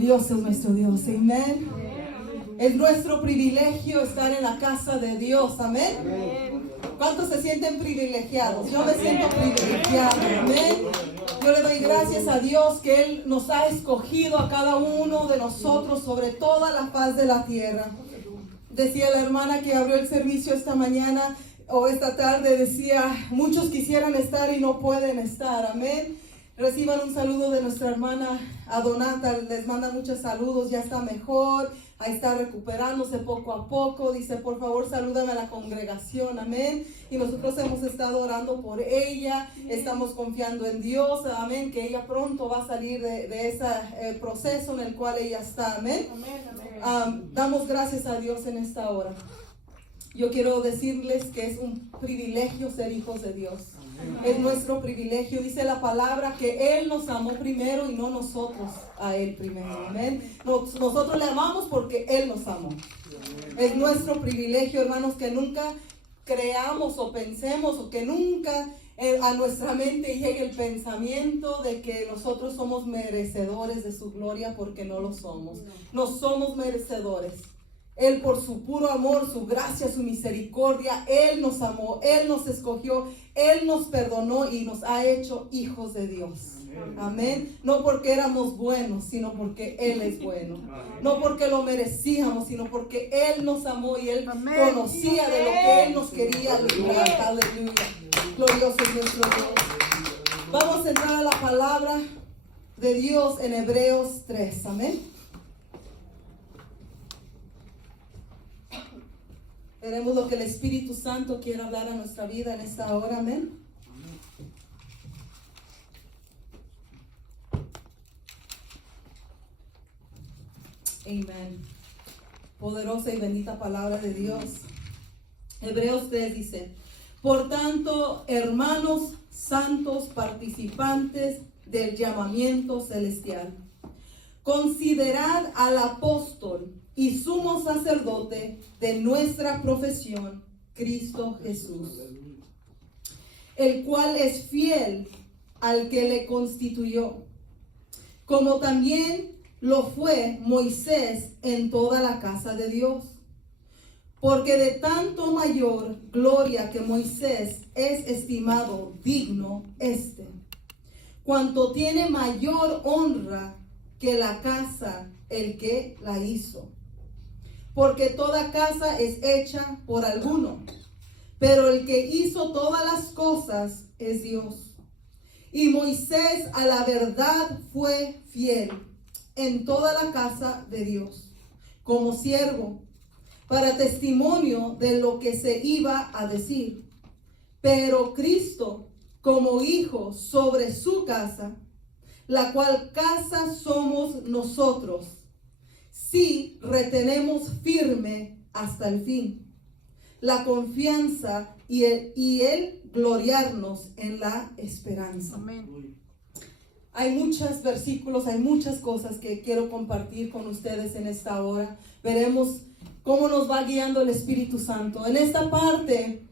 Glorioso es nuestro Dios, amén. Es nuestro privilegio estar en la casa de Dios, amén. ¿Cuántos se sienten privilegiados? Yo me siento privilegiado, amén. Yo le doy gracias a Dios que Él nos ha escogido a cada uno de nosotros sobre toda la faz de la tierra. Decía la hermana que abrió el servicio esta mañana o esta tarde, decía, muchos quisieran estar y no pueden estar, amén. Reciban un saludo de nuestra hermana Adonata, les manda muchos saludos, ya está mejor, ahí está recuperándose poco a poco, dice por favor salúdame a la congregación, amén. Y nosotros hemos estado orando por ella, estamos confiando en Dios, amén, que ella pronto va a salir de ese proceso en el cual ella está, amén. Damos gracias a Dios en esta hora. Yo quiero decirles que es un privilegio ser hijos de Dios. Es nuestro privilegio, dice la palabra que Él nos amó primero y no nosotros a Él primero, amén. Nosotros le amamos porque Él nos amó. Es nuestro privilegio, hermanos, que nunca creamos o pensemos o que nunca a nuestra mente llegue el pensamiento de que nosotros somos merecedores de su gloria, porque no lo somos. No somos merecedores. Él por su puro amor, su gracia, su misericordia, Él nos amó, Él nos escogió, Él nos perdonó y nos ha hecho hijos de Dios. Amén. No porque éramos buenos, sino porque Él es bueno. No porque lo merecíamos, sino porque Él nos amó y Él conocía de lo que Él nos quería librar. Aleluya. Glorioso es nuestro Dios. Vamos a entrar a la palabra de Dios en Hebreos 3. Amén. Veremos lo que el Espíritu Santo quiere hablar a nuestra vida en esta hora, amén. Amén. Poderosa y bendita palabra de Dios. Hebreos 3 dice: por tanto, hermanos santos, participantes del llamamiento celestial, considerad al apóstol y sumo sacerdote de nuestra profesión, Cristo Jesús, el cual es fiel al que le constituyó, como también lo fue Moisés en toda la casa de Dios. Porque de tanto mayor gloria que Moisés es estimado digno cuanto tiene mayor honra que la casa el que la hizo. Porque toda casa es hecha por alguno, pero el que hizo todas las cosas es Dios. Y Moisés a la verdad fue fiel en toda la casa de Dios, como siervo, para testimonio de lo que se iba a decir. Pero Cristo como hijo sobre su casa, la cual casa somos nosotros, si retenemos firme hasta el fin la confianza y el gloriarnos en la esperanza. Amén. Hay muchos versículos, hay muchas cosas que quiero compartir con ustedes en esta hora. Veremos cómo nos va guiando el Espíritu Santo. En esta parte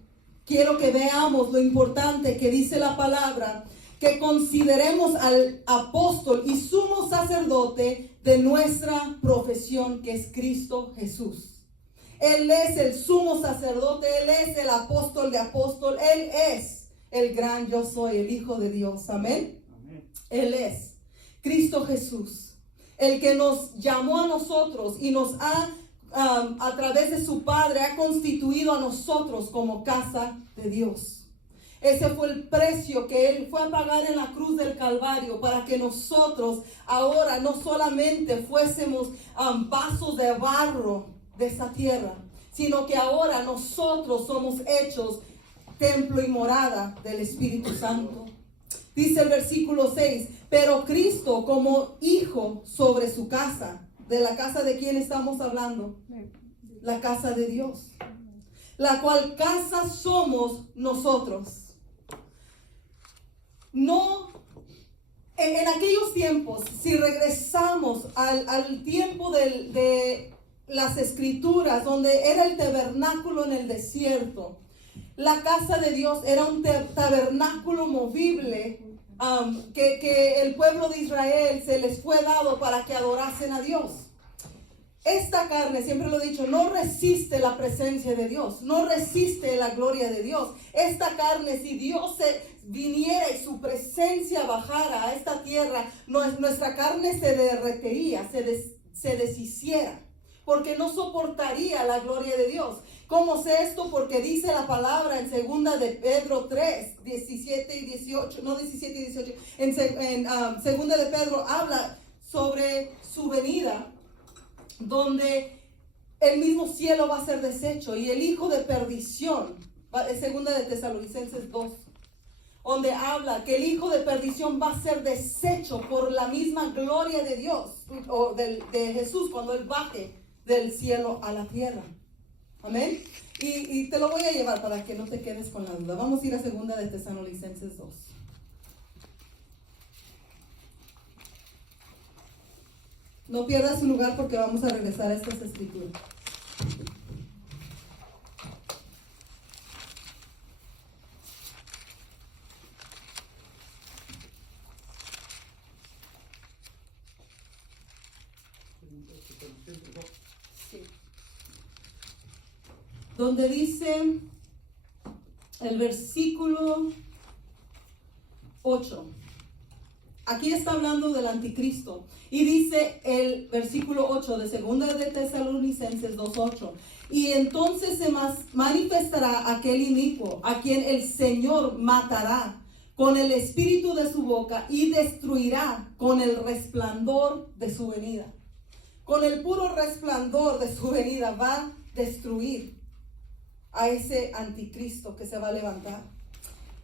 quiero que veamos lo importante que dice la palabra, que consideremos al apóstol y sumo sacerdote de nuestra profesión, que es Cristo Jesús. Él es el sumo sacerdote, Él es el apóstol de apóstol, Él es el gran yo soy, el Hijo de Dios. Amén. Él es Cristo Jesús, el que nos llamó a nosotros y nos ha, a través de su Padre, ha constituido a nosotros como casa de Dios. Ese fue el precio que Él fue a pagar en la cruz del Calvario, para que nosotros ahora no solamente fuésemos vasos de barro de esa tierra, sino que ahora nosotros somos hechos templo y morada del Espíritu Santo. Dice el versículo 6, pero Cristo como hijo sobre su casa. ¿De la casa de quién estamos hablando? La casa de Dios, la cual casa somos nosotros. No, en aquellos tiempos, si regresamos al tiempo de las escrituras, donde era el tabernáculo en el desierto, la casa de Dios era un tabernáculo movible que el pueblo de Israel se les fue dado para que adorasen a Dios. Esta carne, siempre lo he dicho, no resiste la presencia de Dios, no resiste la gloria de Dios. Esta carne, si Dios viniera y su presencia bajara a esta tierra, nuestra carne se derretería, se deshiciera, porque no soportaría la gloria de Dios. ¿Cómo sé esto? Porque dice la palabra en 2 de Pedro 3, 17 y 18, no 17 y 18, en 2 de Pedro habla sobre su venida, donde el mismo cielo va a ser deshecho y el hijo de perdición, es 2 de Tesalonicenses 2, donde habla que el hijo de perdición va a ser deshecho por la misma gloria de Dios, o de Jesús, cuando él baje del cielo a la tierra. Amén. Y te lo voy a llevar para que no te quedes con la duda. Vamos a ir a 2 de Tesalonicenses 2. No pierdas su lugar porque vamos a regresar a estas escrituras. Sí. Donde dice el versículo 8. Aquí está hablando del anticristo. Y dice el versículo 8 de 2 de Tesalonicenses 2:8. Y entonces se manifestará aquel inicuo, a quien el Señor matará con el espíritu de su boca y destruirá con el resplandor de su venida. Con el puro resplandor de su venida va a destruir a ese anticristo que se va a levantar.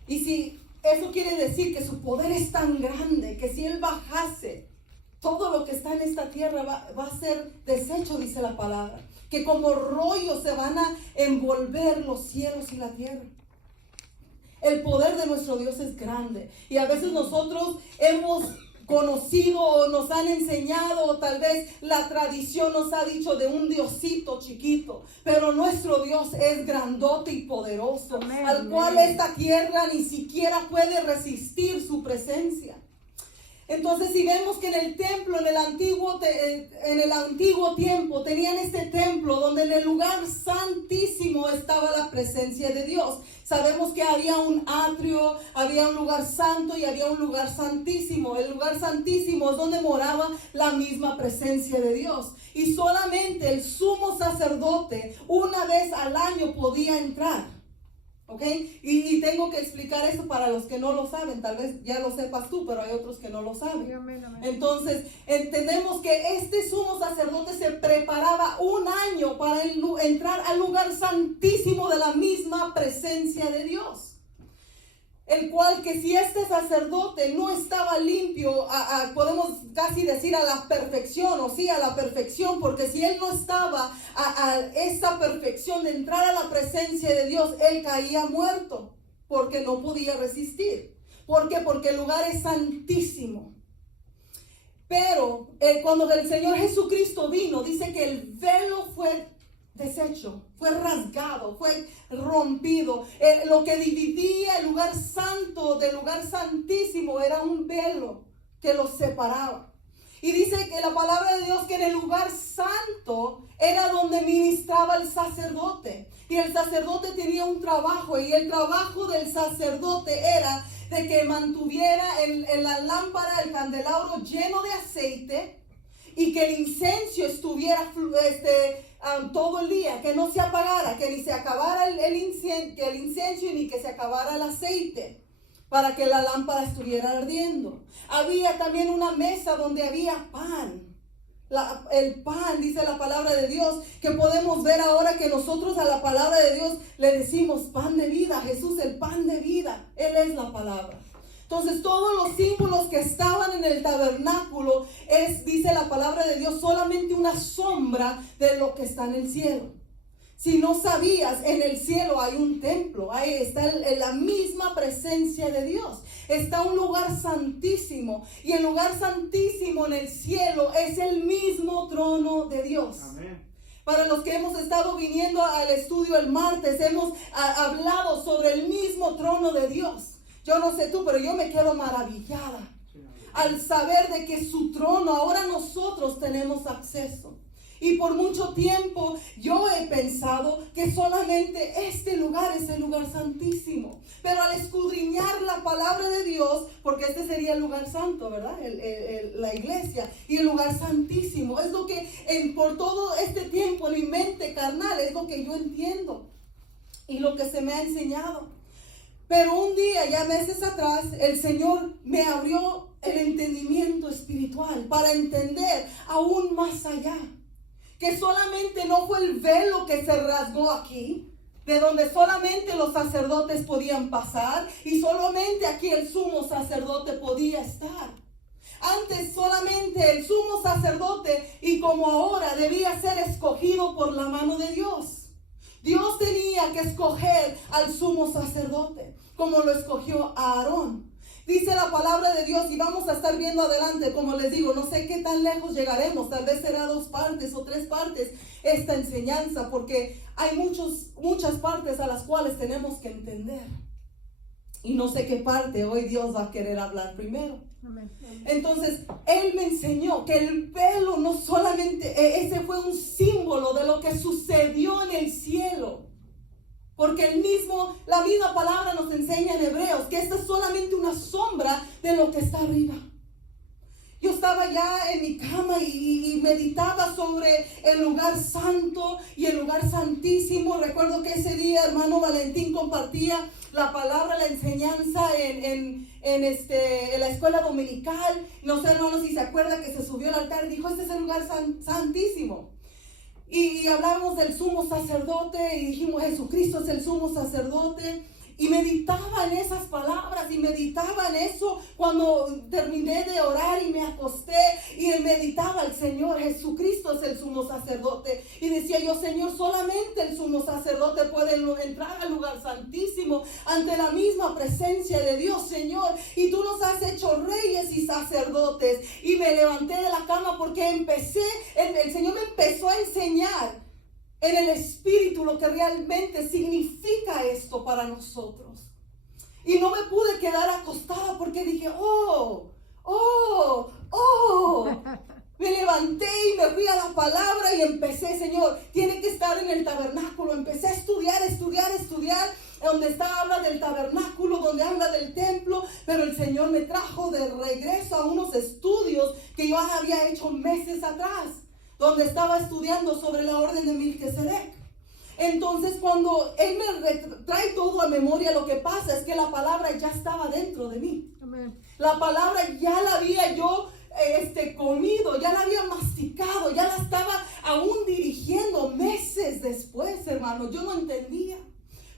Y si eso quiere decir que su poder es tan grande que si él bajase, todo lo que está en esta tierra va a ser deshecho, dice la palabra. Que como rollo se van a envolver los cielos y la tierra. El poder de nuestro Dios es grande. Y a veces nosotros hemos conocido o nos han enseñado, o tal vez la tradición nos ha dicho de un diosito chiquito, pero nuestro Dios es grandote y poderoso, amén, al cual esta tierra ni siquiera puede resistir su presencia. Entonces, si vemos que en el templo, en el antiguo tiempo, tenían este templo donde en el lugar santísimo estaba la presencia de Dios. Sabemos que había un atrio, había un lugar santo y había un lugar santísimo. El lugar santísimo es donde moraba la misma presencia de Dios. Y solamente el sumo sacerdote una vez al año podía entrar. ¿Ok? Y tengo que explicar esto para los que no lo saben. Tal vez ya lo sepas tú, pero hay otros que no lo saben. Amén, amén. Entonces, entendemos que este sumo sacerdote se preparaba un año para entrar al lugar santísimo de la misma presencia de Dios. El cual que si este sacerdote no estaba limpio, podemos casi decir a la perfección, o sí, a la perfección, porque si él no estaba a esa perfección de entrar a la presencia de Dios, él caía muerto, porque no podía resistir. ¿Por qué? Porque el lugar es santísimo. Pero cuando el Señor Jesucristo vino, dice que el velo fue deshecho, fue rasgado, fue rompido. Lo que dividía el lugar santo del lugar santísimo era un velo que los separaba. Y dice que la palabra de Dios que en el lugar santo era donde ministraba el sacerdote. Y el sacerdote tenía un trabajo, y el trabajo del sacerdote era de que mantuviera en la lámpara, el candelabro lleno de aceite, y que el incienso estuviera todo el día, que no se apagara, que ni se acabara el incienso ni que se acabara el aceite, para que la lámpara estuviera ardiendo. Había también una mesa donde había pan. El pan, dice la palabra de Dios, que podemos ver ahora que nosotros a la palabra de Dios le decimos pan de vida. Jesús, el pan de vida, Él es la palabra. Entonces todos los símbolos que estaban en el tabernáculo dice la palabra de Dios, solamente una sombra de lo que está en el cielo. Si no sabías, en el cielo hay un templo, ahí está la misma presencia de Dios. Está un lugar santísimo, y el lugar santísimo en el cielo es el mismo trono de Dios. Amén. Para los que hemos estado viniendo al estudio el martes, hemos hablado sobre el mismo trono de Dios. Yo no sé tú, pero yo me quedo maravillada al saber de que su trono, ahora nosotros tenemos acceso. Y por mucho tiempo yo he pensado que solamente este lugar es el lugar santísimo. Pero al escudriñar la palabra de Dios, porque este sería el lugar santo, ¿verdad? La iglesia y el lugar santísimo. Es lo que por todo este tiempo en mi mente carnal es lo que yo entiendo y lo que se me ha enseñado. Pero un día, ya meses atrás, el Señor me abrió el entendimiento espiritual para entender aún más allá. Que solamente no fue el velo que se rasgó aquí, de donde solamente los sacerdotes podían pasar y solamente aquí el sumo sacerdote podía estar. Antes solamente el sumo sacerdote, y como ahora, debía ser escogido por la mano de Dios. Dios tenía que escoger al sumo sacerdote, como lo escogió a Aarón. Dice la palabra de Dios, y vamos a estar viendo adelante, como les digo, no sé qué tan lejos llegaremos, tal vez será 2 partes o 3 partes esta enseñanza, porque hay muchas partes a las cuales tenemos que entender. Y no sé qué parte hoy Dios va a querer hablar primero. Amén. Entonces, Él me enseñó que el velo no solamente, ese fue un símbolo de lo que sucedió en el cielo. Porque la misma palabra nos enseña en Hebreos que esta es solamente una sombra de lo que está arriba. Yo estaba ya en mi cama y meditaba sobre el lugar santo y el lugar santísimo. Recuerdo que ese día hermano Valentín compartía la palabra, la enseñanza en la escuela dominical. No sé, hermano, si se acuerda que se subió al altar y dijo, este es el lugar santísimo. Y hablamos del sumo sacerdote y dijimos, Jesucristo es el sumo sacerdote. Y meditaba en esas palabras y meditaba en eso cuando terminé de orar y me acosté y meditaba el Señor, Jesucristo es el sumo sacerdote. Y decía yo, Señor, solamente el sumo sacerdote puede entrar al lugar santísimo ante la misma presencia de Dios, Señor. Y tú nos has hecho reyes y sacerdotes. Y me levanté de la cama porque el Señor me empezó a enseñar en el espíritu lo que realmente significa esto para nosotros. Y no me pude quedar acostada porque dije, me levanté y me fui a la palabra y empecé, Señor, tiene que estar en el tabernáculo. Empecé a estudiar, donde habla del tabernáculo, donde habla del templo, pero el Señor me trajo de regreso a unos estudios que yo había hecho meses atrás, donde estaba estudiando sobre la orden de Melquisedec. Entonces, cuando Él me trae todo a memoria, lo que pasa es que la palabra ya estaba dentro de mí. Amén. La palabra ya la había yo comido, ya la había masticado, ya la estaba aún dirigiendo meses después, hermano. Yo no entendía.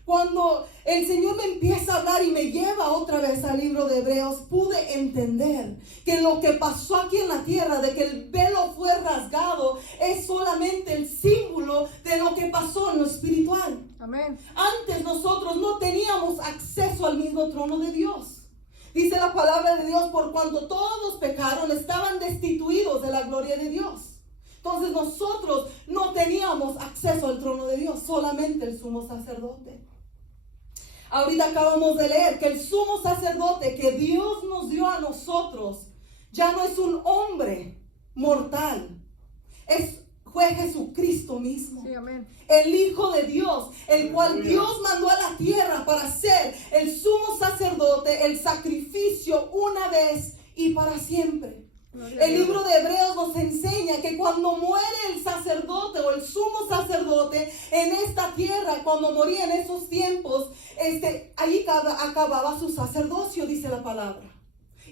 Cuando el Señor me empieza a hablar y me lleva otra vez al libro de Hebreos, pude entender que lo que pasó aquí en la tierra, de que el velo fue rasgado, es solamente el símbolo de lo que pasó en lo espiritual. Amén. Antes nosotros no teníamos acceso al mismo trono de Dios. Dice la palabra de Dios, por cuanto todos pecaron, estaban destituidos de la gloria de Dios. Entonces nosotros no teníamos acceso al trono de Dios, solamente el sumo sacerdote. Ahorita acabamos de leer que el sumo sacerdote que Dios nos dio a nosotros ya no es un hombre mortal, fue Jesucristo mismo. Sí, amén. El Hijo de Dios, el cual Dios mandó a la tierra para ser el sumo sacerdote, el sacrificio una vez y para siempre. El libro de Hebreos nos enseña que cuando muere el sacerdote o el sumo sacerdote en esta tierra, cuando moría en esos tiempos, ahí acababa su sacerdocio, dice la palabra.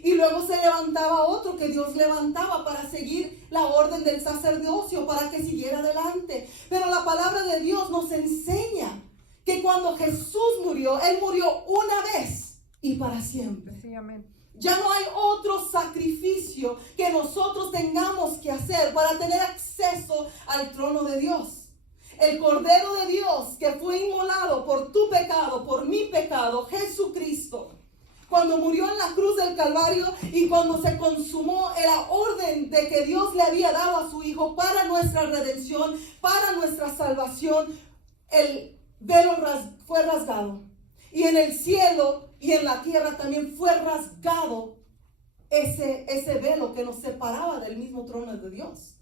Y luego se levantaba otro que Dios levantaba para seguir la orden del sacerdocio, para que siguiera adelante. Pero la palabra de Dios nos enseña que cuando Jesús murió, Él murió una vez y para siempre. Sí, amén. Ya no hay otro sacrificio que nosotros tengamos que hacer para tener acceso al trono de Dios. El Cordero de Dios que fue inmolado por tu pecado, por mi pecado, Jesucristo, cuando murió en la cruz del Calvario y cuando se consumó la orden de que Dios le había dado a su Hijo para nuestra redención, para nuestra salvación, el velo fue rasgado. Y en el cielo y en la tierra también fue rasgado ese velo que nos separaba del mismo trono de Dios.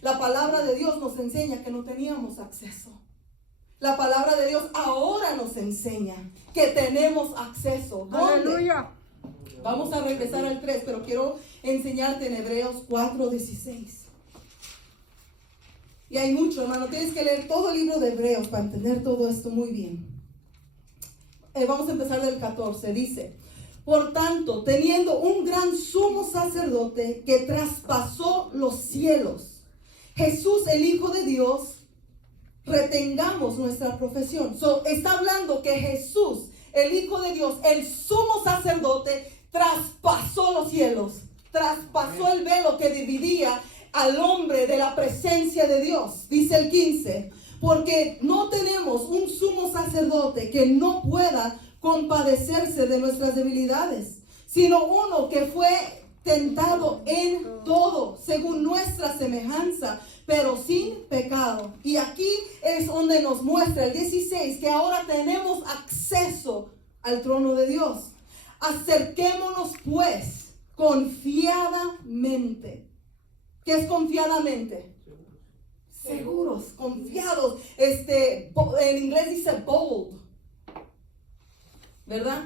La palabra de Dios nos enseña que no teníamos acceso. La palabra de Dios ahora nos enseña que tenemos acceso. ¿Dónde? Aleluya. Vamos a regresar al 3, pero quiero enseñarte en Hebreos 4:16. Y hay mucho, hermano. Tienes que leer todo el libro de Hebreos para entender todo esto muy bien. Vamos a empezar del 14. Dice: por tanto, teniendo un gran sumo sacerdote que traspasó los cielos, Jesús, el Hijo de Dios, retengamos nuestra profesión. Está hablando que Jesús, el Hijo de Dios, el sumo sacerdote, traspasó los cielos, traspasó el velo que dividía al hombre de la presencia de Dios. Dice el 15: porque no tenemos un sumo sacerdote que no pueda compadecerse de nuestras debilidades, sino uno que fue tentado en todo, según nuestra semejanza, pero sin pecado. Y aquí es donde nos muestra el 16, que ahora tenemos acceso al trono de Dios. Acerquémonos pues confiadamente. ¿Qué es confiadamente? Seguros, confiados. En inglés dice bold, ¿verdad?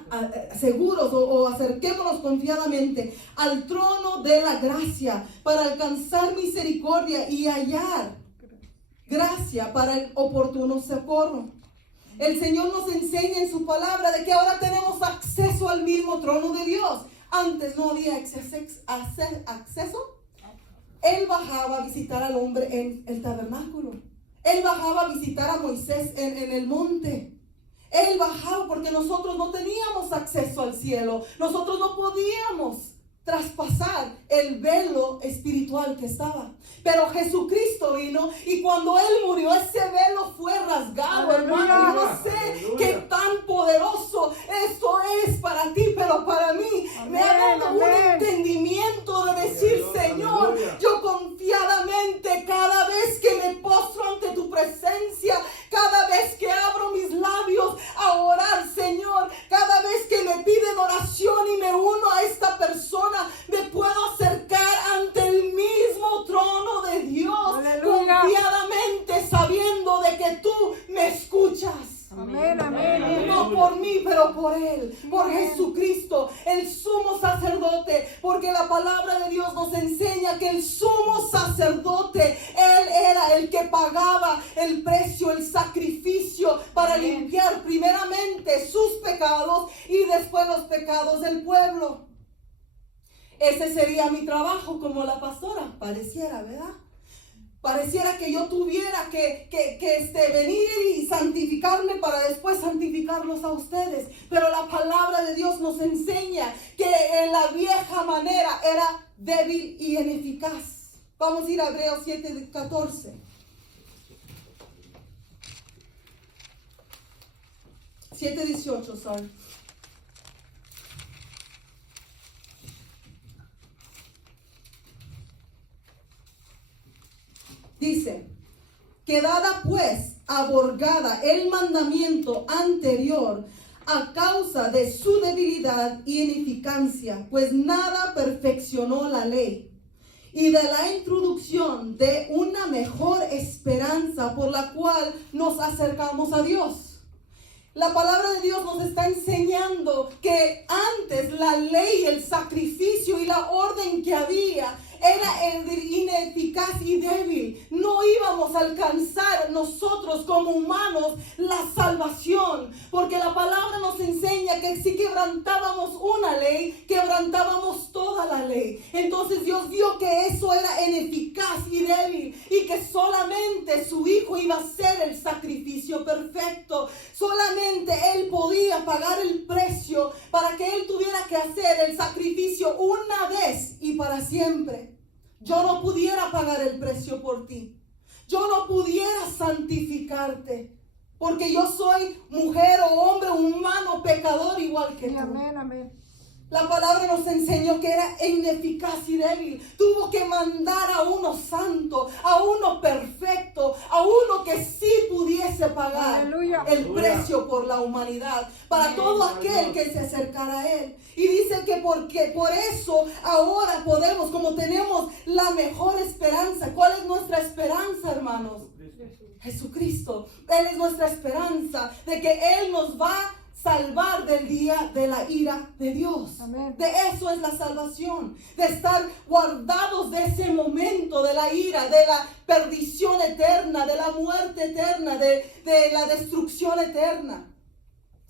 Seguros o acerquémonos confiadamente al trono de la gracia para alcanzar misericordia y hallar gracia para el oportuno socorro. El Señor nos enseña en su palabra de que ahora tenemos acceso al mismo trono de Dios. Antes no había acceso. Él bajaba a visitar al hombre en el tabernáculo. Él bajaba a visitar a Moisés en el monte. Él bajaba porque nosotros no teníamos acceso al cielo. Nosotros no podíamos traspasar el velo espiritual que estaba. Pero Jesucristo vino y cuando Él murió, ese velo fue rasgado, hermano. Yo no sé qué tan poderoso esto es para ti, pero para mí me ha dado un entendimiento de decir: Señor, yo confiadamente cada vez que me postro ante tu presencia, cada vez que abro mis labios a orar, Señor, cada vez que me piden oración y me uno a esta persona, me puedo acercar ante el mismo trono de Dios. Aleluya. Confiadamente, sabiendo de que tú me escuchas. Amén, amén. No por mí, pero por Él, por Jesucristo, el sumo sacerdote, porque la palabra de Dios nos enseña que el sumo sacerdote, Él era el que pagaba el precio, el sacrificio para limpiar primeramente sus pecados y después los pecados del pueblo. Ese sería mi trabajo como la pastora, pareciera, ¿verdad? Pareciera que yo tuviera que venir y santificarme para después santificarlos a ustedes. Pero la palabra de Dios nos enseña que en la vieja manera era débil y ineficaz. Vamos a ir a Hebreos 7:14. 7:18, sorry. Dice: quedada pues aborgada el mandamiento anterior a causa de su debilidad y ineficacia, pues nada perfeccionó la ley, y de la introducción de una mejor esperanza por la cual nos acercamos a Dios. La palabra de Dios nos está enseñando que antes la ley, el sacrificio y la orden que había era ineficaz y débil. No íbamos a alcanzar nosotros como humanos la salvación, porque la palabra nos enseña que si quebrantábamos una ley, quebrantábamos toda la ley. Entonces Dios vio que eso era ineficaz y débil y que solamente su Hijo iba a ser el sacrificio perfecto. Solamente Él podía pagar el precio para que Él tuviera que hacer el sacrificio una vez y para siempre. Yo no pudiera pagar el precio por ti. Yo no pudiera santificarte, porque yo soy mujer o hombre humano, pecador igual que tú. Amén, amén. La palabra nos enseñó que era ineficaz y débil. Tuvo que mandar a uno santo, a uno perfecto, a uno que sí pudiese ofrece pagar Aleluya. el precio por la humanidad, para todo aquel que se acercara a Él. Y dice que porque por eso ahora podemos, como tenemos la mejor esperanza. ¿Cuál es nuestra esperanza, hermanos? Jesucristo. Él es nuestra esperanza de que Él nos va a salvar del día de la ira de Dios. Amén. De eso es la salvación, de estar guardados de ese momento de la ira, de la perdición eterna, de la muerte eterna, de la destrucción eterna.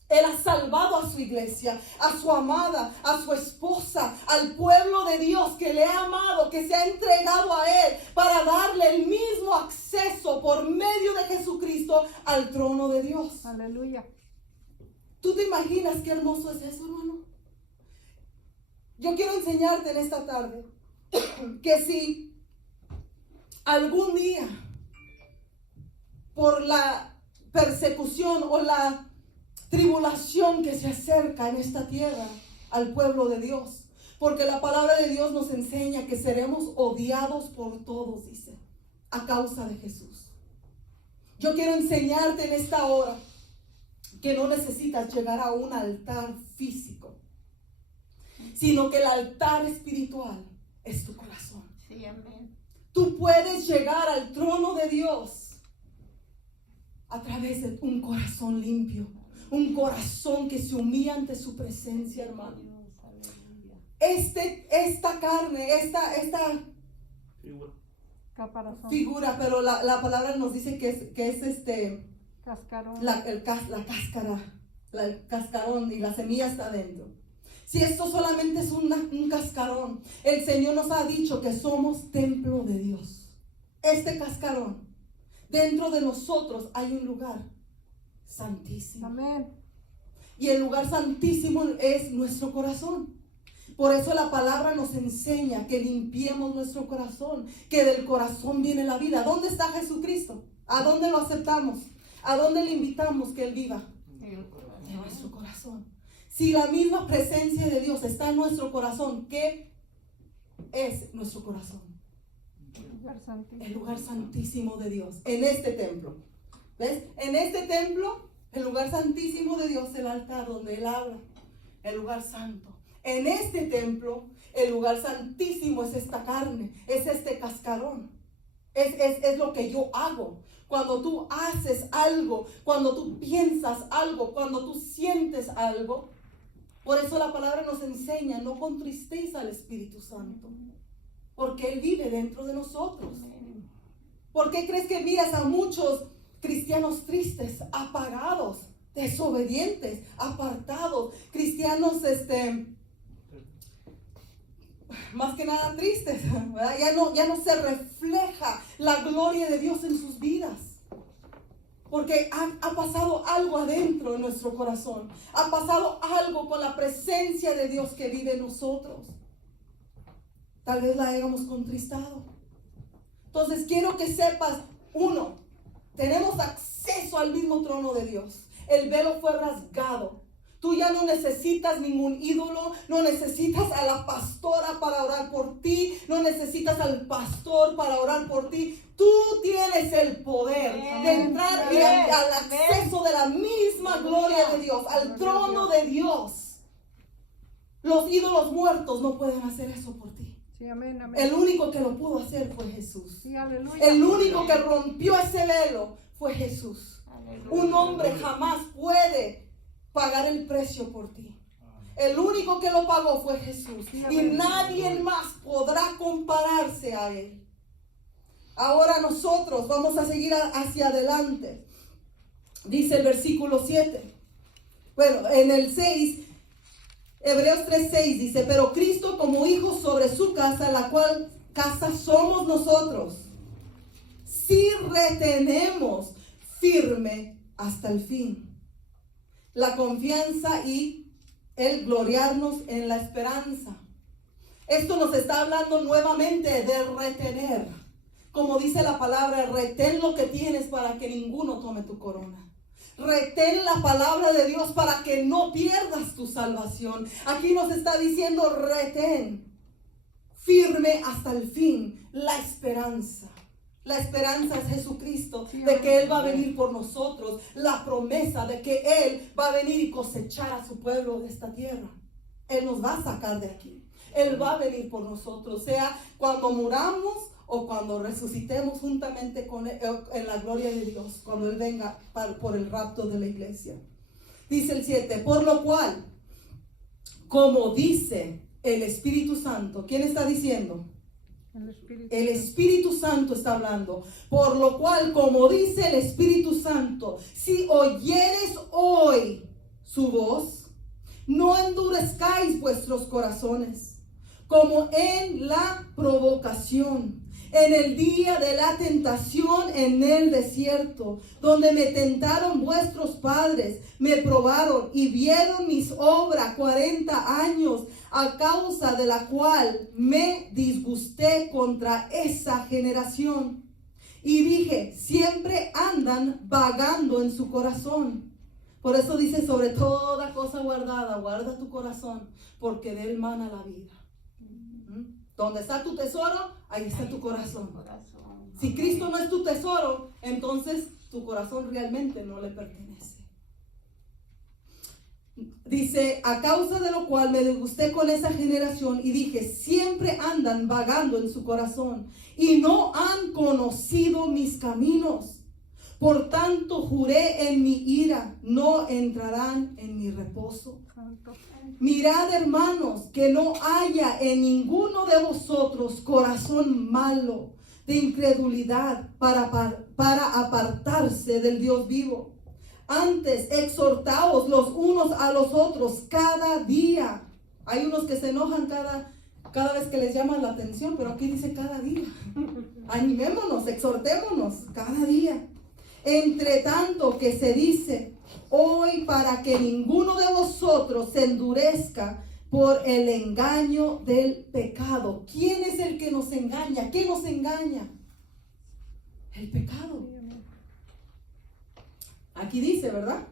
Él ha salvado a su iglesia, a su amada, a su esposa, al pueblo de Dios que le ha amado, que se ha entregado a Él para darle el mismo acceso por medio de Jesucristo al trono de Dios. Aleluya. ¿Tú te imaginas qué hermoso es eso, hermano? Yo quiero enseñarte en esta tarde que si algún día por la persecución o la tribulación que se acerca en esta tierra al pueblo de Dios, porque la palabra de Dios nos enseña que seremos odiados por todos, dice, a causa de Jesús. Yo quiero enseñarte en esta hora que no necesitas llegar a un altar físico, sino que el altar espiritual es tu corazón. Sí, amén. Tú puedes llegar al trono de Dios a través de un corazón limpio, un corazón que se humilla ante su presencia, hermano. Esta carne, esta Caparazón. figura, pero la palabra nos dice que es Cascarón. el cascarón y la semilla está dentro. Si esto solamente es un cascarón, el Señor nos ha dicho que somos templo de Dios. Este cascarón, dentro de nosotros hay un lugar santísimo. Amén. Y el lugar santísimo es nuestro corazón. Por eso la palabra nos enseña que limpiemos nuestro corazón, que del corazón viene la vida. ¿Dónde está Jesucristo? ¿A dónde lo aceptamos? ¿A dónde le invitamos que Él viva? En nuestro corazón. Si la misma presencia de Dios está en nuestro corazón, ¿qué es nuestro corazón? El lugar santísimo de Dios. En este templo. ¿Ves? En este templo, el lugar santísimo de Dios, el altar donde Él habla. El lugar santo. En este templo, el lugar santísimo es esta carne, es este cascarón. Es lo que yo hago. Cuando tú haces algo, cuando tú piensas algo, cuando tú sientes algo. Por eso la palabra nos enseña, no contristéis al Espíritu Santo. Porque Él vive dentro de nosotros. ¿Por qué crees que miras a muchos cristianos tristes, apagados, desobedientes, apartados? Cristianos, más que nada tristes, ¿verdad? Ya no se refleja la gloria de Dios en sus vidas. Porque ha pasado algo adentro de nuestro corazón. Ha pasado algo con la presencia de Dios que vive en nosotros. Tal vez la hayamos contristado. Entonces quiero que sepas, uno, tenemos acceso al mismo trono de Dios. El velo fue rasgado. Tú ya no necesitas ningún ídolo, no necesitas a la pastora para orar por ti, no necesitas al pastor para orar por ti. Tú tienes el poder de entrar al acceso de la misma gloria de Dios, al trono de Dios. Los ídolos muertos no pueden hacer eso por ti. Sí, amén, amén. El único que lo pudo hacer fue Jesús. Sí, aleluya. El único que rompió ese velo fue Jesús. Aleluya. Un hombre jamás puede pagar el precio por ti. El único que lo pagó fue Jesús. Y nadie más podrá compararse a Él. Ahora nosotros vamos a seguir hacia adelante. Dice el versículo 7. Bueno, en el 6, Hebreos 3:6 dice, pero Cristo como hijo sobre su casa, la cual casa somos nosotros, si retenemos firme hasta el fin la confianza y el gloriarnos en la esperanza. Esto nos está hablando nuevamente de retener. Como dice la palabra, retén lo que tienes para que ninguno tome tu corona. Retén la palabra de Dios para que no pierdas tu salvación. Aquí nos está diciendo retén firme hasta el fin la esperanza. La esperanza es Jesucristo, Sí, de que amén. Él va a venir por nosotros. La promesa de que Él va a venir y cosechar a su pueblo de esta tierra. Él nos va a sacar de aquí. Él va a venir por nosotros, sea cuando muramos o cuando resucitemos juntamente con Él, en la gloria de Dios, cuando Él venga por el rapto de la iglesia. Dice el 7, por lo cual, como dice el Espíritu Santo, ¿quién está diciendo? El Espíritu Santo está hablando. Por lo cual, como dice el Espíritu Santo, si oyeres hoy su voz, no endurezcáis vuestros corazones, como en la provocación, en el día de la tentación en el desierto, donde me tentaron vuestros padres, me probaron y vieron mis obras 40 años, a causa de la cual me disgusté contra esa generación. Y dije, siempre andan vagando en su corazón. Por eso dice, sobre toda cosa guardada, guarda tu corazón, porque de él mana la vida. Donde está tu tesoro, ahí está tu corazón. Si Cristo no es tu tesoro, entonces tu corazón realmente no le pertenece. Dice, a causa de lo cual me disgusté con esa generación y dije, siempre andan vagando en su corazón y no han conocido mis caminos. Por tanto juré en mi ira, no entrarán en mi reposo. Mirad, hermanos, que no haya en ninguno de vosotros corazón malo de incredulidad para apartarse del Dios vivo. Antes, exhortaos los unos a los otros cada día. Hay unos que se enojan cada vez que les llaman la atención, pero aquí dice cada día. Animémonos, exhortémonos cada día. Entre tanto que se dice hoy, para que ninguno de vosotros se endurezca por el engaño del pecado. ¿Quién es el que nos engaña? ¿Qué nos engaña? El pecado. Aquí dice, ¿verdad?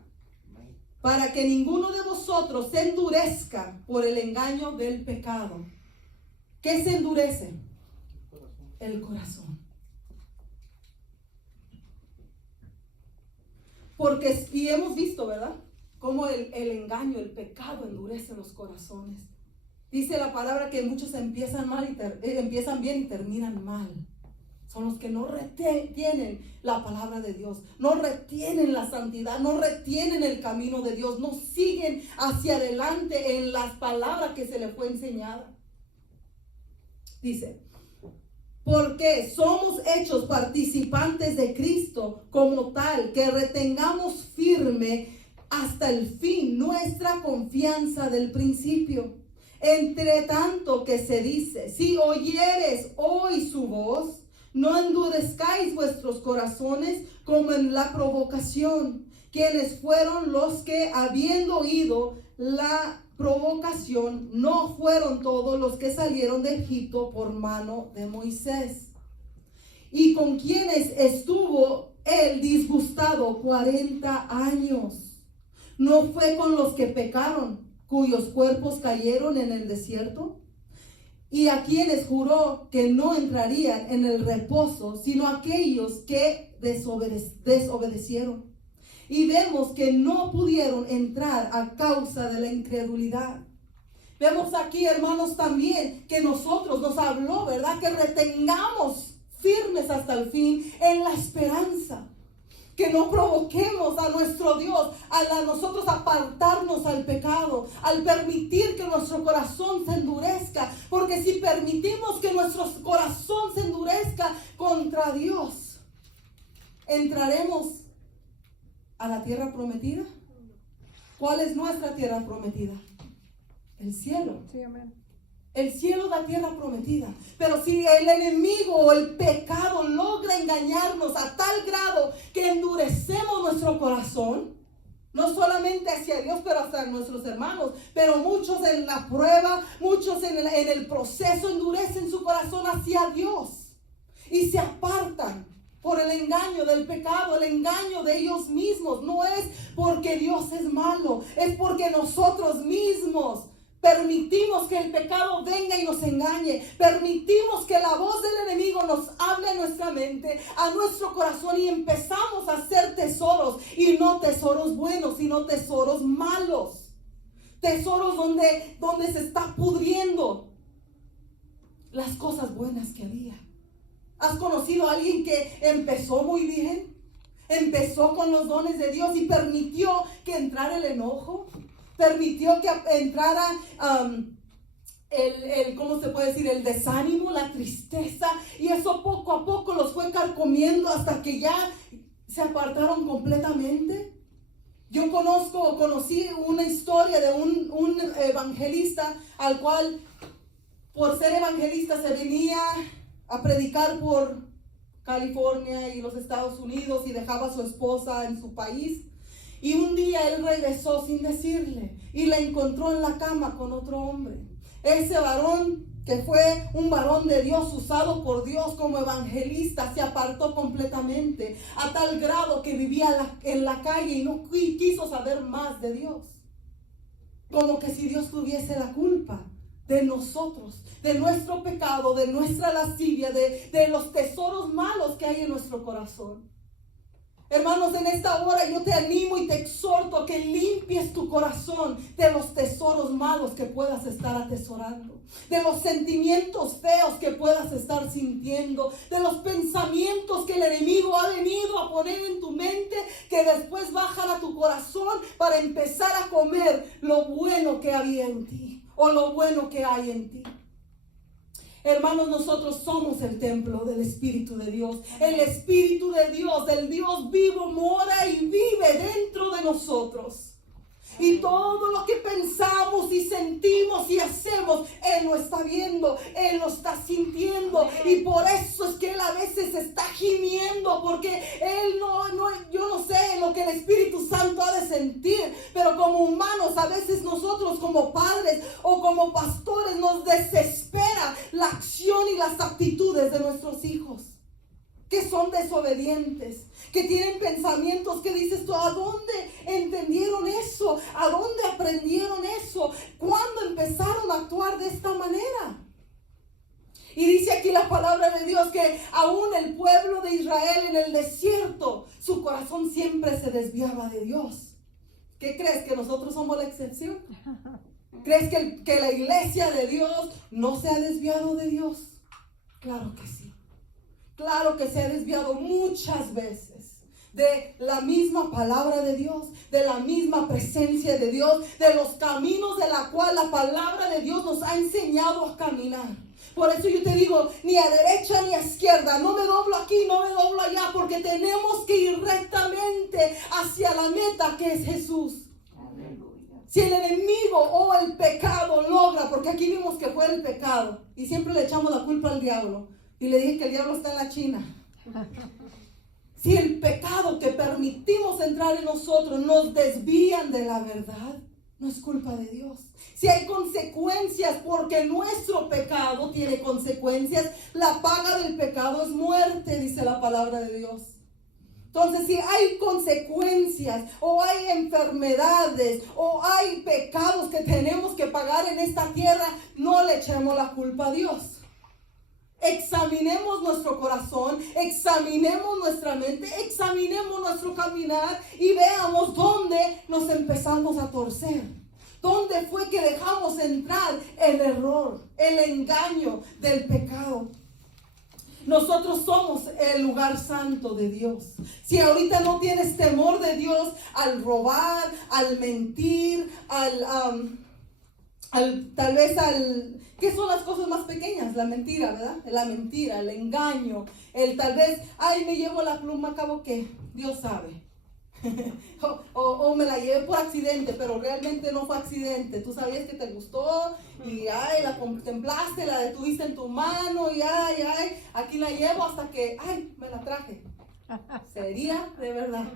Para que ninguno de vosotros se endurezca por el engaño del pecado. ¿Qué se endurece? El corazón. Porque, y hemos visto, ¿verdad? Cómo el engaño, el pecado endurece los corazones. Dice la palabra que muchos empiezan bien y terminan mal. Son los que no retienen la palabra de Dios, no retienen la santidad, no retienen el camino de Dios, no siguen hacia adelante en las palabras que se les fue enseñada. Dice, porque somos hechos participantes de Cristo, como tal, que retengamos firme hasta el fin nuestra confianza del principio. Entre tanto que se dice, si oyeres hoy su voz, no endurezcáis vuestros corazones como en la provocación, quienes fueron los que, habiendo oído la provocación, no fueron todos los que salieron de Egipto por mano de Moisés, y con quienes estuvo él disgustado 40 años. ¿No fue con los que pecaron, cuyos cuerpos cayeron en el desierto? Y a quienes juró que no entrarían en el reposo, sino aquellos que desobedecieron. Y vemos que no pudieron entrar a causa de la incredulidad. Vemos aquí, hermanos, también que nosotros nos habló, ¿verdad? Que retengamos firmes hasta el fin en la esperanza. Que no provoquemos a nuestro Dios, a nosotros apartarnos al pecado, al permitir que nuestro corazón se endurezca. Porque si permitimos que nuestro corazón se endurezca contra Dios, ¿entraremos a la tierra prometida? ¿Cuál es nuestra tierra prometida? El cielo. Sí, amén. El cielo, la tierra prometida. Pero si el enemigo o el pecado logra engañarnos a tal grado que endurecemos nuestro corazón, no solamente hacia Dios, pero hasta nuestros hermanos, pero muchos en la prueba, muchos en el proceso endurecen su corazón hacia Dios y se apartan por el engaño del pecado, el engaño de ellos mismos. No es porque Dios es malo, es porque nosotros mismos Permitimos que el pecado venga y nos engañe. Permitimos que la voz del enemigo nos hable a nuestra mente, a nuestro corazón, y empezamos a hacer tesoros, y no tesoros buenos, sino tesoros malos. Tesoros donde se está pudriendo las cosas buenas que había. ¿Has conocido a alguien que empezó muy bien? Empezó con los dones de Dios y permitió que entrara el enojo. Permitió que entrara ¿cómo se puede decir? El desánimo, la tristeza. Y eso poco a poco los fue carcomiendo hasta que ya se apartaron completamente. Yo conocí una historia de un evangelista al cual, por ser evangelista, se venía a predicar por California y los Estados Unidos y dejaba a su esposa en su país. Y un día él regresó sin decirle y la encontró en la cama con otro hombre. Ese varón, que fue un varón de Dios, usado por Dios como evangelista, se apartó completamente, a tal grado que vivía en la calle y no quiso saber más de Dios. Como que si Dios tuviese la culpa de nosotros, de nuestro pecado, de nuestra lascivia, de los tesoros malos que hay en nuestro corazón. Hermanos, en esta hora yo te animo y te exhorto a que limpies tu corazón de los tesoros malos que puedas estar atesorando, de los sentimientos feos que puedas estar sintiendo, de los pensamientos que el enemigo ha venido a poner en tu mente, que después bajan a tu corazón para empezar a comer lo bueno que había en ti o lo bueno que hay en ti. Hermanos, nosotros somos el templo del Espíritu de Dios. El Espíritu de Dios, del Dios vivo, mora y vive dentro de nosotros. Y todo lo que pensamos y sentimos y hacemos, Él lo está viendo, Él lo está sintiendo. Y por eso es que Él a veces está gimiendo, porque Él yo no sé lo que el Espíritu Santo ha de sentir, pero como humanos, a veces nosotros como padres o como pastores nos desespera la acción y las actitudes de nuestros hijos, que son desobedientes, que tienen pensamientos que dices tú, ¿a dónde entendieron eso? ¿A dónde aprendieron eso? ¿Cuándo empezaron a actuar de esta manera? Y dice aquí la palabra de Dios que aún el pueblo de Israel en el desierto, su corazón siempre se desviaba de Dios. ¿Qué crees? ¿Que nosotros somos la excepción? ¿Crees que la iglesia de Dios no se ha desviado de Dios? Claro que sí. Claro que se ha desviado muchas veces de la misma palabra de Dios, de la misma presencia de Dios, de los caminos de la cual la palabra de Dios nos ha enseñado a caminar. Por eso yo te digo, ni a derecha ni a izquierda, no me doblo aquí, no me doblo allá, porque tenemos que ir rectamente hacia la meta que es Jesús. Si el enemigo o el pecado logra, porque aquí vimos que fue el pecado, y siempre le echamos la culpa al diablo. Y le dije que el diablo está en la China. Si el pecado que permitimos entrar en nosotros nos desvían de la verdad, no es culpa de Dios. Si hay consecuencias, porque nuestro pecado tiene consecuencias, la paga del pecado es muerte, dice la palabra de Dios. Entonces, si hay consecuencias, o hay enfermedades, o hay pecados que tenemos que pagar en esta tierra, no le echemos la culpa a Dios. Examinemos nuestro corazón, examinemos nuestra mente, examinemos nuestro caminar y veamos dónde nos empezamos a torcer. ¿Dónde fue que dejamos entrar el error, el engaño del pecado? Nosotros somos el lugar santo de Dios. Si ahorita no tienes temor de Dios al robar, al mentir, ¿qué son las cosas más pequeñas? La mentira, ¿verdad? La mentira, el engaño, tal vez, me llevo la pluma a cabo, ¿qué? Dios sabe. o me la llevé por accidente, pero realmente no fue accidente. Tú sabías que te gustó y la contemplaste, la detuviste en tu mano y aquí la llevo hasta que, me la traje. Sería de verdad.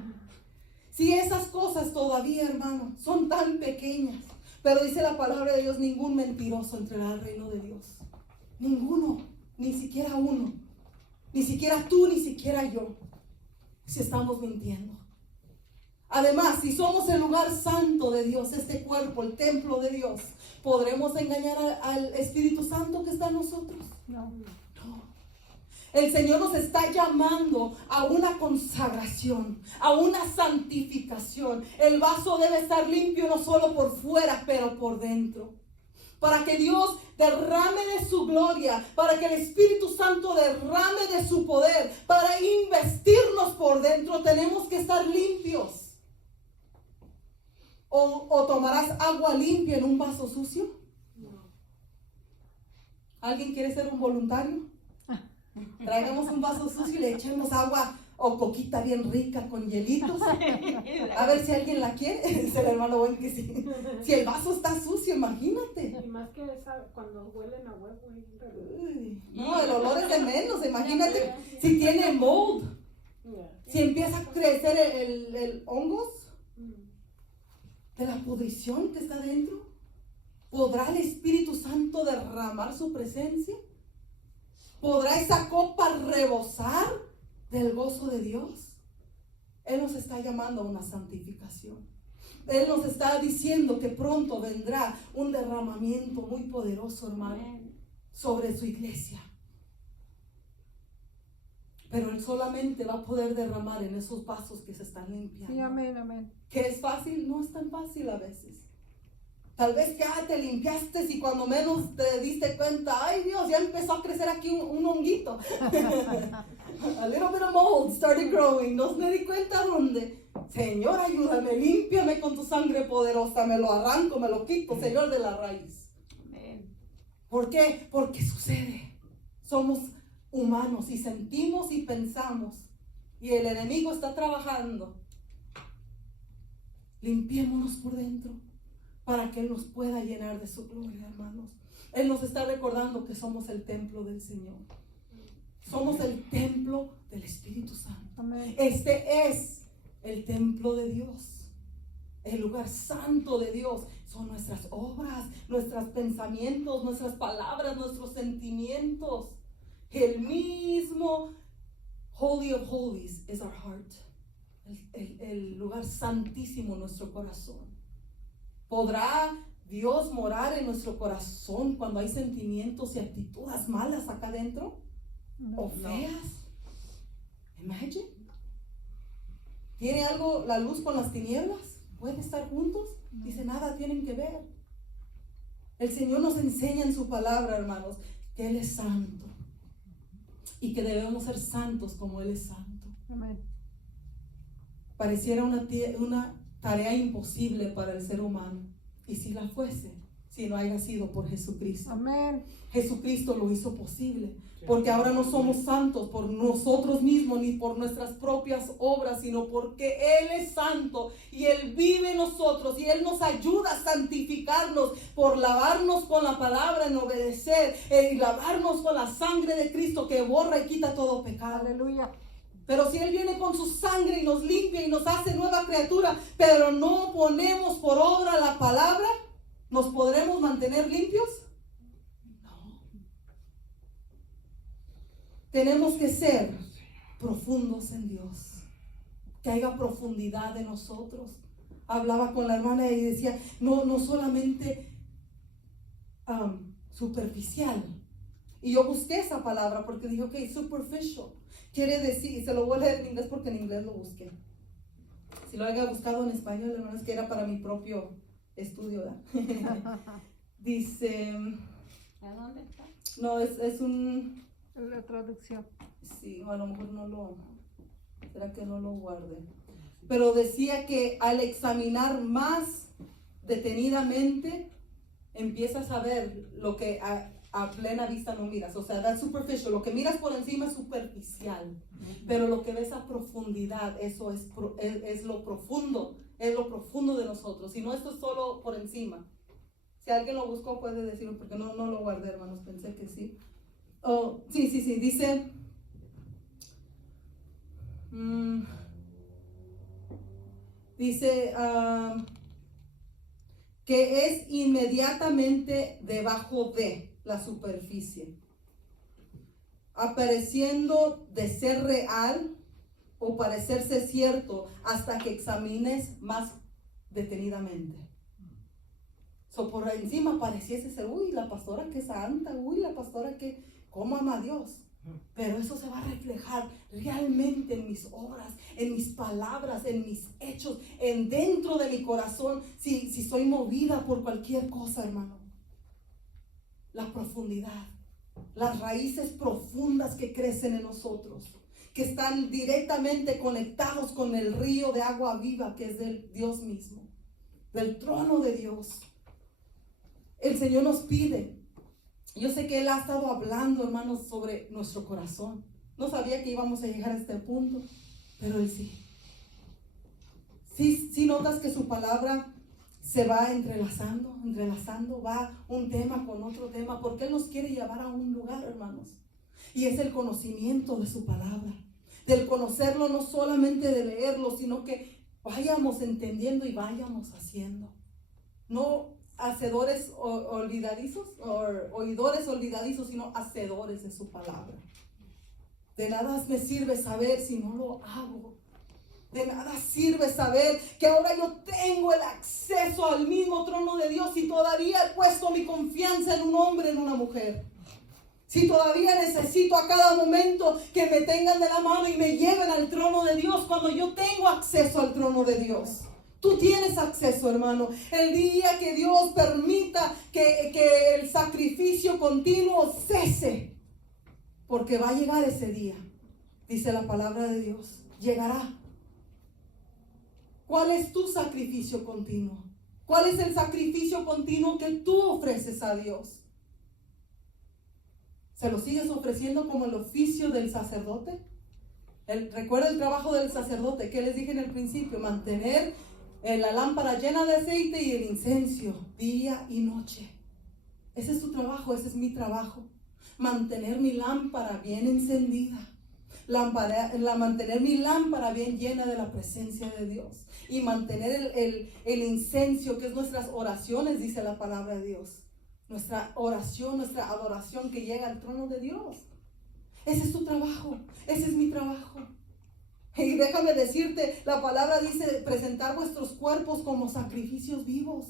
Si esas cosas todavía, hermano, son tan pequeñas. Pero dice la palabra de Dios, ningún mentiroso entrará al reino de Dios. Ninguno, ni siquiera uno. Ni siquiera tú, ni siquiera yo. Si estamos mintiendo. Además, si somos el lugar santo de Dios, este cuerpo, el templo de Dios, ¿podremos engañar al Espíritu Santo que está en nosotros? No. No. El Señor nos está llamando a una consagración, a una santificación. El vaso debe estar limpio no solo por fuera, pero por dentro. Para que Dios derrame de su gloria, para que el Espíritu Santo derrame de su poder, para investirnos por dentro, tenemos que estar limpios. ¿O tomarás agua limpia en un vaso sucio? ¿Alguien quiere ser un voluntario? Traigamos un vaso sucio y le echemos agua o coquita bien rica con hielitos. A ver si alguien la quiere. Dice el hermano Buen que sí. Si el vaso está sucio, imagínate. Y más que esa, cuando huelen a huevo. Uy, no, el olor es de menos. Imagínate si tiene mold. Si empieza a crecer el hongos de la pudrición que está dentro. ¿Podrá el Espíritu Santo derramar su presencia? ¿Podrá esa copa rebosar del gozo de Dios? Él nos está llamando a una santificación. Él nos está diciendo que pronto vendrá un derramamiento muy poderoso, hermano, sobre su iglesia. Pero Él solamente va a poder derramar en esos vasos que se están limpiando. Sí, amén, amén. ¿Que es fácil? No es tan fácil a veces. Tal vez ya te limpiaste y cuando menos te diste cuenta, ay Dios, ya empezó a crecer aquí un honguito. A little bit of mold started growing. No me di cuenta dónde. Señor, ayúdame, límpiame con tu sangre poderosa. Me lo arranco, me lo quito, Señor, de la raíz. ¿Por qué? Porque sucede. Somos humanos y sentimos y pensamos. Y el enemigo está trabajando. Limpiémonos por dentro, para que Él nos pueda llenar de su gloria, hermanos. Él nos está recordando que somos el templo del Señor. Somos el templo del Espíritu Santo. Amén. Este es el templo de Dios. El lugar santo de Dios. Son nuestras obras, nuestros pensamientos, nuestras palabras, nuestros sentimientos. El mismo Holy of Holies es our heart. El lugar santísimo en nuestro corazón. ¿Podrá Dios morar en nuestro corazón cuando hay sentimientos y actitudes malas acá adentro? No. ¿O feas? Imagine. ¿Tiene algo la luz con las tinieblas? ¿Pueden estar juntos? Dice, nada tienen que ver. El Señor nos enseña en su palabra, hermanos, que Él es santo. Y que debemos ser santos como Él es santo. Amén. Pareciera una tarea imposible para el ser humano. Y si la fuese, si no haya sido por Jesucristo. Amén. Jesucristo lo hizo posible. Porque ahora no somos santos por nosotros mismos ni por nuestras propias obras, sino porque Él es santo y Él vive en nosotros y Él nos ayuda a santificarnos por lavarnos con la palabra en obedecer y lavarnos con la sangre de Cristo que borra y quita todo pecado. Aleluya. Pero si Él viene con su sangre y nos limpia y nos hace nueva criatura, pero no ponemos por obra la palabra, ¿nos podremos mantener limpios? No. Tenemos que ser profundos en Dios, que haya profundidad en nosotros. Hablaba con la hermana y decía, no solamente superficial. Y yo busqué esa palabra porque dije, ok, superficial. Quiere decir, y se lo voy a leer en inglés porque en inglés lo busqué. Si lo haya buscado en español, hermano, es que era para mi propio estudio, ¿verdad? Dice, ¿A dónde está? no, es un, La traducción. sí, a lo mejor no lo, será que no lo guardé. Pero decía que al examinar más detenidamente, empiezas a ver lo que a plena vista no miras. O sea, that's superficial. Lo que miras por encima es superficial. Pero lo que ves a profundidad, eso es lo profundo. Es lo profundo de nosotros. Si no, esto es solo por encima. Si alguien lo buscó, puede decirlo, porque no lo guardé, hermanos. Pensé que sí. Oh, sí. Dice... dice... que es inmediatamente debajo de la superficie, apareciendo de ser real o parecerse cierto hasta que examines más detenidamente. So, por encima pareciese ser, uy, la pastora que santa, uy, la pastora que cómo ama a Dios. Pero eso se va a reflejar realmente en mis obras, en mis palabras, en mis hechos, en dentro de mi corazón, si soy movida por cualquier cosa, hermano. La profundidad, las raíces profundas que crecen en nosotros, que están directamente conectados con el río de agua viva que es del Dios mismo, del trono de Dios. El Señor nos pide. Yo sé que Él ha estado hablando, hermanos, sobre nuestro corazón. No sabía que íbamos a llegar a este punto, pero Él sí. Sí notas que su palabra se va entrelazando, va un tema con otro tema, porque Él nos quiere llevar a un lugar, hermanos. Y es el conocimiento de su palabra, del conocerlo, no solamente de leerlo, sino que vayamos entendiendo y vayamos haciendo. No hacedores olvidadizos, o oidores olvidadizos, sino hacedores de su palabra. De nada me sirve saber si no lo hago. De nada sirve saber que ahora yo tengo el acceso al mismo trono de Dios y todavía he puesto mi confianza en un hombre, en una mujer. Si todavía necesito a cada momento que me tengan de la mano y me lleven al trono de Dios, cuando yo tengo acceso al trono de Dios. Tú tienes acceso, hermano. El día que Dios permita que el sacrificio continuo cese, porque va a llegar ese día, dice la palabra de Dios, llegará. ¿Cuál es tu sacrificio continuo? ¿Cuál es el sacrificio continuo que tú ofreces a Dios? ¿Se lo sigues ofreciendo como el oficio del sacerdote? Recuerda el trabajo del sacerdote que les dije en el principio, mantener la lámpara llena de aceite y el incienso día y noche. Ese es tu trabajo, ese es mi trabajo. Mantener mi lámpara bien encendida. Mantener mi lámpara bien llena de la presencia de Dios. Y mantener el incienso, que es nuestras oraciones, dice la palabra de Dios. Nuestra oración, nuestra adoración que llega al trono de Dios. Ese es tu trabajo, ese es mi trabajo. Y déjame decirte, la palabra dice presentar vuestros cuerpos como sacrificios vivos.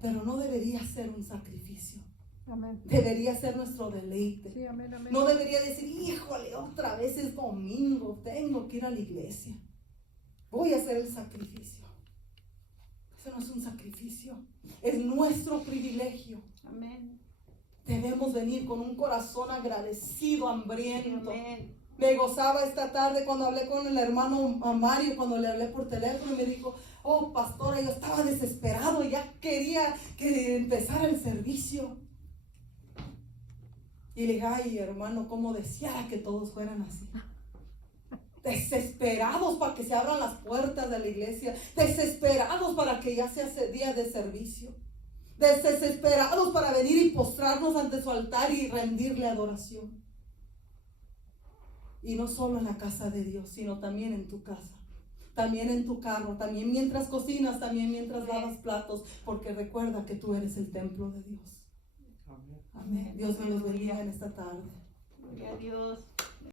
Pero no debería ser un sacrificio. Amén. Debería ser nuestro deleite. Sí, amén, amén. No debería decir, híjole, otra vez es domingo, tengo que ir a la iglesia. Voy a hacer el sacrificio. Ese no es un sacrificio, es nuestro privilegio. Amén. Debemos venir con un corazón agradecido, hambriento. Amén. Me gozaba esta tarde cuando hablé con el hermano Mario, cuando le hablé por teléfono y me dijo, oh pastora, yo estaba desesperado, ya quería que empezara el servicio. Y le dije, ay hermano, cómo deseara que todos fueran así. Desesperados para que se abran las puertas de la iglesia, desesperados para que ya sea ese día de servicio, desesperados para venir y postrarnos ante su altar y rendirle adoración. Y no solo en la casa de Dios, sino también en tu casa, también en tu carro, también mientras cocinas, también mientras lavas platos, porque recuerda que tú eres el templo de Dios. Amén. Dios me los bendiga en esta tarde. Gloria a Dios.